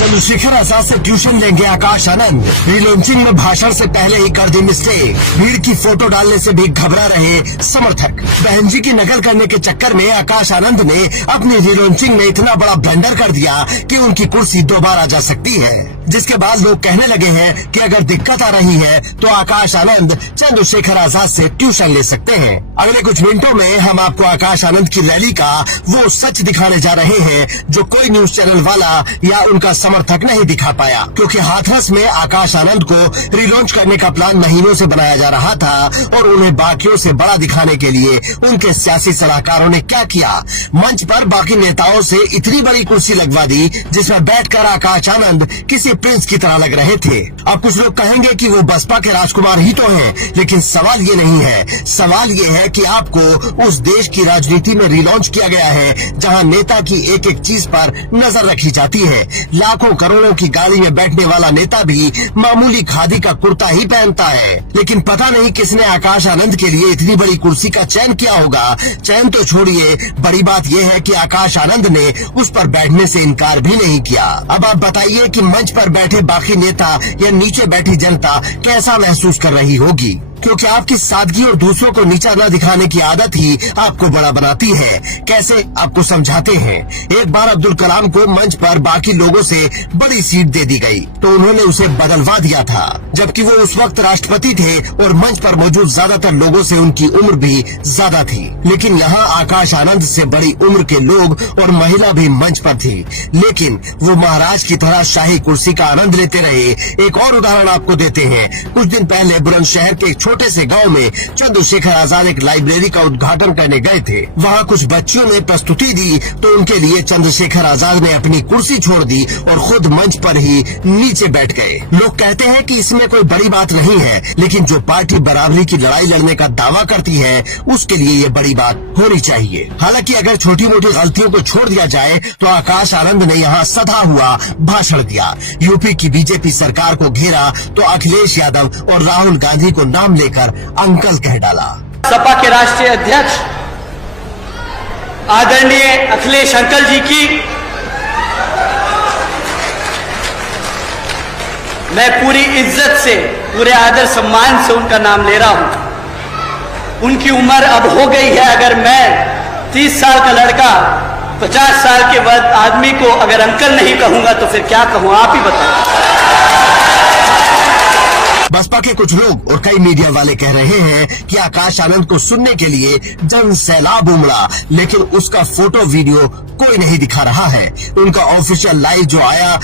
चंद्रशेखर आजाद से ट्यूशन लेंगे आकाश आनंद। रीलॉन्चिंग में भाषण से पहले ही कर दी मिस्टेक। भीड़ की फोटो डालने से भी घबरा रहे समर्थक। बहन जी की नकल करने के चक्कर में आकाश आनंद ने अपनी रीलॉन्चिंग में इतना बड़ा ब्लंडर कर दिया कि उनकी कुर्सी दोबारा जा सकती है, जिसके बाद लोग कहने लगे हैं कि अगर दिक्कत आ रही है तो आकाश आनंद चंद्रशेखर आजाद से ट्यूशन ले सकते हैं। अगले कुछ मिनटों में हम आपको आकाश आनंद की रैली का वो सच दिखाने जा रहे हैं जो कोई न्यूज चैनल वाला या उनका समर्थक नहीं दिखा पाया, क्योंकि हाथरस में आकाश आनंद को रिलॉन्च करने का प्लान महीनों से बनाया जा रहा था और उन्हें बाकियों से बड़ा दिखाने के लिए उनके सियासी सलाहकारों ने क्या किया, मंच पर बाकी नेताओं से इतनी बड़ी कुर्सी लगवा दी जिसमें बैठकर आकाश आनंद किसी प्रिंस की तरह लग रहे थे। अब कुछ लोग कहेंगे कि वो बसपा के राजकुमार ही तो हैं, लेकिन सवाल ये नहीं है। सवाल ये है कि आपको उस देश की राजनीति में रिलॉन्च किया गया है जहां नेता की एक एक चीज पर नजर रखी जाती है। लाखों करोड़ों की गाड़ी में बैठने वाला नेता भी मामूली खादी का कुर्ता ही पहनता है, लेकिन पता नहीं किसने आकाश आनंद के लिए इतनी बड़ी कुर्सी का चयन किया होगा। चयन तो छोड़िए, बड़ी बात यह है कि आकाश आनंद ने उस पर बैठने से इनकार भी नहीं किया। अब आप बताइए कि मंच पर बैठे बाकी नेता या नीचे बैठी जनता कैसा महसूस कर रही होगी, क्योंकि आपकी सादगी और दूसरों को नीचा न दिखाने की आदत ही आपको बड़ा बनाती है। कैसे, आपको समझाते हैं। एक बार अब्दुल कलाम को मंच पर बाकी लोगों से बड़ी सीट दे दी गई तो उन्होंने उसे बदलवा दिया था, जबकि वो उस वक्त राष्ट्रपति थे और मंच पर मौजूद ज्यादातर लोगों से उनकी उम्र भी ज्यादा थी। लेकिन यहाँ आकाश आनंद से बड़ी उम्र के लोग और महिला भी मंच पर थी, लेकिन वो महाराज की तरह शाही कुर्सी का आनंद लेते रहे। एक और उदाहरण आपको देते हैं। कुछ दिन पहले बुलंदशहर के छोटे से गांव में चंद्रशेखर आजाद एक लाइब्रेरी का उद्घाटन करने गए थे। वहां कुछ बच्चियों ने प्रस्तुति दी तो उनके लिए चंद्रशेखर आजाद ने अपनी कुर्सी छोड़ दी और खुद मंच पर ही नीचे बैठ गए। लोग कहते हैं कि इसमें कोई बड़ी बात नहीं है, लेकिन जो पार्टी बराबरी की लड़ाई लड़ने का दावा करती है उसके लिए ये बड़ी बात होनी चाहिए। हालांकि अगर छोटी मोटी गलतियों को छोड़ दिया जाए तो आकाश आनंद ने यहाँ सधा हुआ भाषण दिया। यूपी की बीजेपी सरकार को घेरा तो अखिलेश यादव और राहुल गांधी को नाम लेकर अंकल कह डाला। सपा के राष्ट्रीय अध्यक्ष आदरणीय अखिलेश अंकल जी की मैं पूरी इज्जत से, पूरे आदर सम्मान से उनका नाम ले रहा हूं। उनकी उम्र अब हो गई है। अगर मैं 30 साल का लड़का 50 साल के बाद आदमी को अगर अंकल नहीं कहूंगा तो फिर क्या कहूं, आप ही बताएं। बसपा के कुछ लोग और कई मीडिया वाले कह रहे हैं कि आकाश आनंद को सुनने के लिए जन सैलाब उमड़ा, लेकिन उसका फोटो वीडियो कोई नहीं दिखा रहा है। उनका ऑफिशियल लाइव जो आया